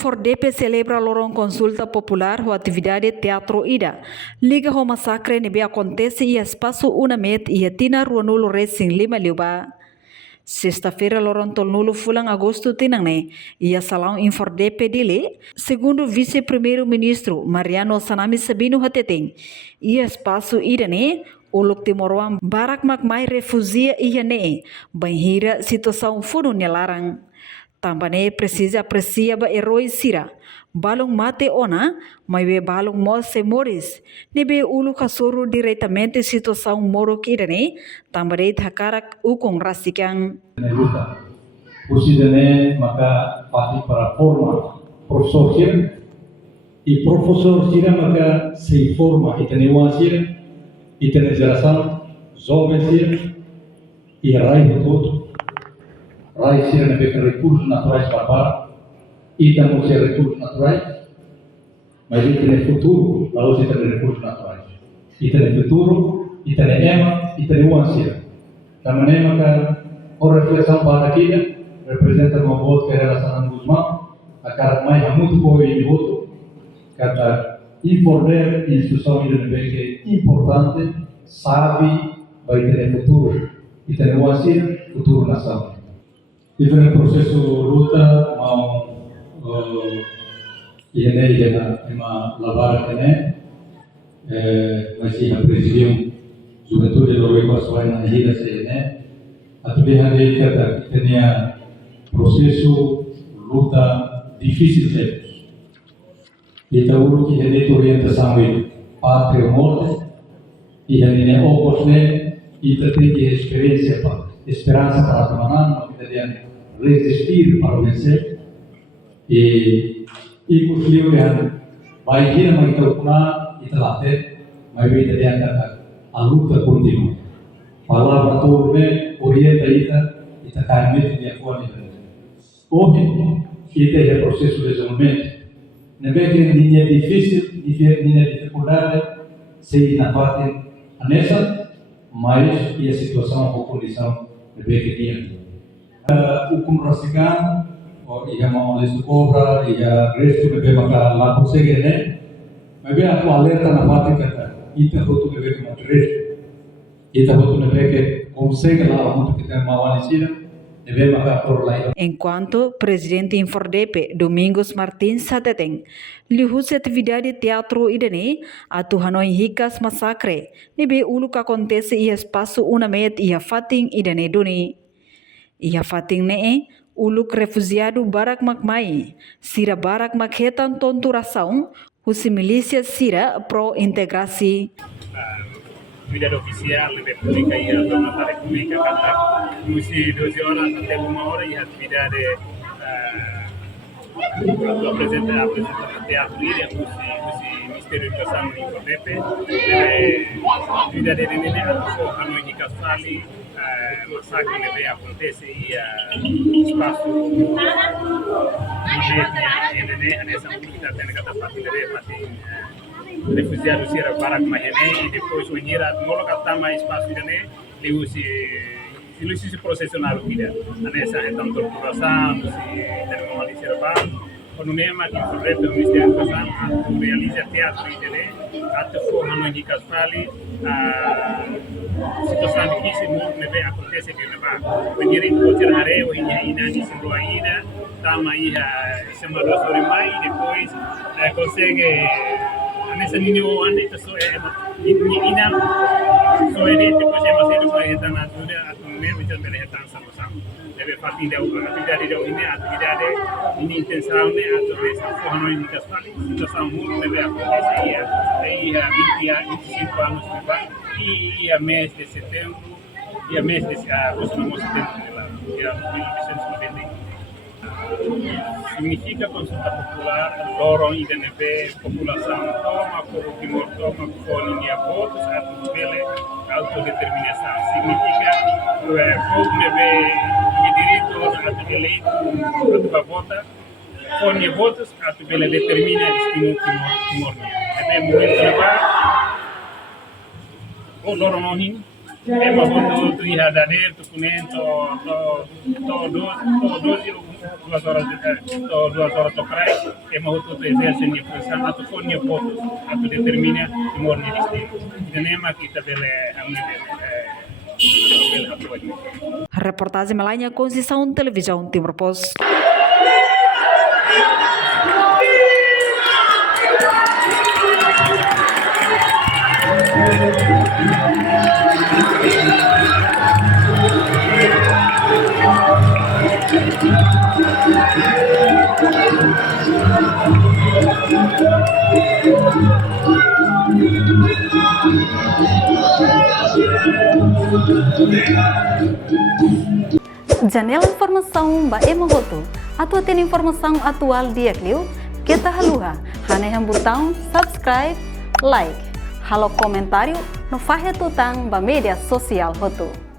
Infordep celebra lorong consulta popular ou atividade Teatro Ida. Liga ao massacre nebe acontece e espaço Unamed e Tina Ruanulo Racing Lima Liuba. Sexta-feira, lorong tolnulo fulang agosto tinangne e a salão Infordep dele, segundo vice-primeiro-ministro Mariano Sanami Sabino Hateteng, e espaço Idane, o Luk Timoroan barak makmai refugia iane, banhira situação funo nelarang. Também precisa aprecia ba herói sira. Balong mate ona, mas be balong mose moris. Nebe ulu kasoro diretamente situação moro kirane, também thakarak ukong rasikang. Usidane maka pati para forma professor sira e professor sira maka se forma itane wasira itane geração jovem sira e rai todo. Rai sira nebe recursos naturais para e temos recursos naturais, mas ele tem futuro, lalu kita tem recursos naturais. Ele tem futuro, ele tem ema, ele tem uang sira. Também maka orang reflexão pada kita representa uma voto que relação com Guzmán, a cara mais muito boa em voto, kata informar instituição que é importante, sabe, vai ter futuro, e tem uang sira, futuro nação. Itu adalah proses luta mau ini dia emang labar ini masih presidium juventude do Rio Passuai na hira ini atau dia kata kita proses luta difícil sempre. Kita urut kita ini orientação de pátria ou morte e ini opusne kita tem experiência para esperança para teman-teman kita dia resistir para vencer e ikut lihat baik dia mengikuti itelatnya, mari kita lihat a luta continua. Palavra turne orienta ita kami dia kuat ini. Hoje kita é processo de desenvolvimento. Nebe que linha difícil, linha dificuldade, se na parte anessa, mas e a situação ou condição nebe que dia. Hukum rasikan, ia mau listu cobra, ia resto bebe maka laku segene, bebe aku alerta na parte kata, ita hotu bebe kama resto, ita hotu bebe que consegue lá muito kita mau alisira, bebe maka por lá. Enquanto presidente Infordep Domingos Martins Sateteng lihus atividade teatro idane atu Hanoi hikas massacre, nebe ulu ka acontece e espaço Unamed ia fating idane duni. Ia fating nee uluk refugiado barak makmai, sira barak makhetan tonturação, husi milícia sira pro integrasi. Atividade oficial de República e a Zona da República kata musi 12 horas até 1 hora e atividade apresentação teatro e musi Ministério da Educação e Infordep atividade de nene atau Hanoi di Kasali massacre que acontece e espaço de nessa comunidade tem que estar fazendo refugiados sira barak mahene e depois o nira molo kata mais espaço de se processional vida nessa então torturação se normalizar bem quando nema que o Ministério da Educação realiza teatro e até forma no indicasfali a situação difícil muito bem acontece que não venir em outra área ou em ainda se do ainda tama aí se mandou sobre mais e depois consegue nessa linha o ande pessoa ina so ele depois é mais ele vai estar na zona a mesmo já ele está sama-sama deve partir da atividade da ini atividade ini intenção né através da forma de casali situação muito deve acontecer aí a 25 anos e a mês de setembro e a mês de agosto não setembro lá que é 1990 significa consulta popular lorong IDNP população toma por timor toma por linha votos a nível autodeterminação significa o povo direito a eleito a votar com votos a determina o destino timor é momento levar o lorong ini Ema quando tu ia da dentro, duas horas to crai, ema tu exerce a pressão, a tu for nia votos, a tu determina o mor nia destino. E nema kita bele apoio. Reportagem Malanya Conceição Televisão Timor Post. Janela informação ba Emohoto. Atua tem informação atual dia Clio. Kita haluha. Hane yang botão subscribe, like. Halo comentário no fahe tutang ba media sosial Hoto.